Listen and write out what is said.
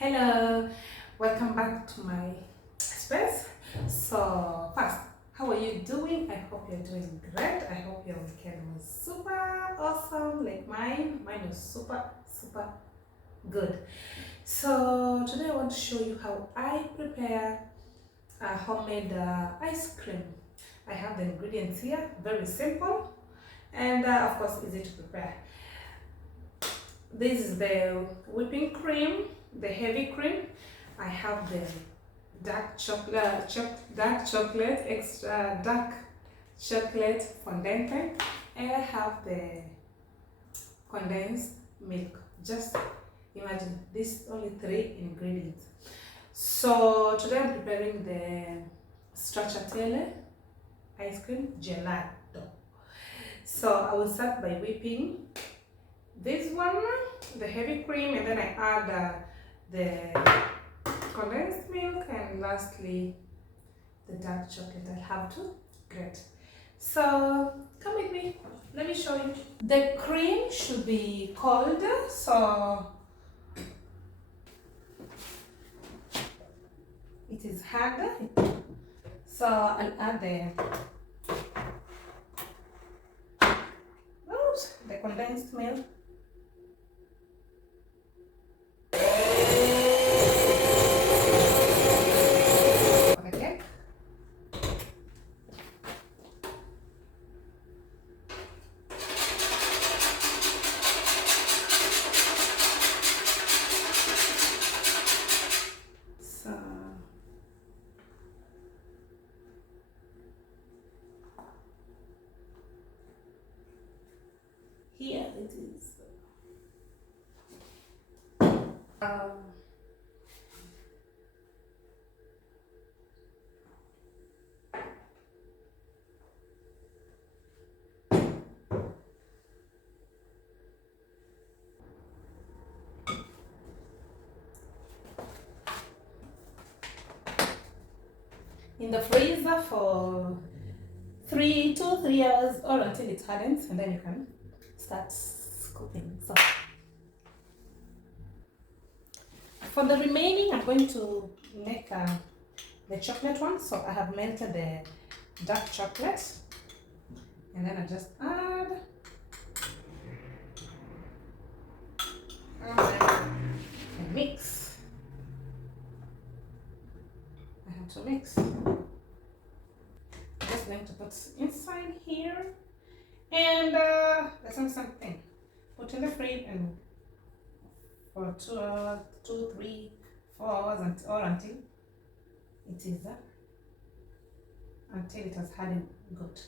Hello, welcome back to my space. So first, how are you doing? I hope you're doing great. I hope your weekend was super awesome like mine. Mine was super good. So today I want to show you how I prepare a homemade ice cream. I have the ingredients here, very simple and of course easy to prepare. This is the whipping cream, the heavy cream. I have the dark chocolate, extra dark chocolate fondant, and I have the condensed milk. Just imagine this only 3 ingredients. So today I'm preparing the stracciatelle ice cream gelato. So I will start by whipping this one, the heavy cream, and then I add the condensed milk, and lastly the dark chocolate. I'll have to grate. So come with me, let me show you. The cream should be cold, so it is hard. So I'll add the condensed milk. Here it is. Um, in the freezer for 2 to 3 hours or until it hardens, and then you can start scooping. So for the remaining, I'm going to make the chocolate one. So I have melted the dark chocolate, and then I just add and mix. I have to mix. I'm just going to put inside here, and let's do something. Put in the fridge and for 2 hours, 2, 3, 4 hours, or until it is until it has hardened good.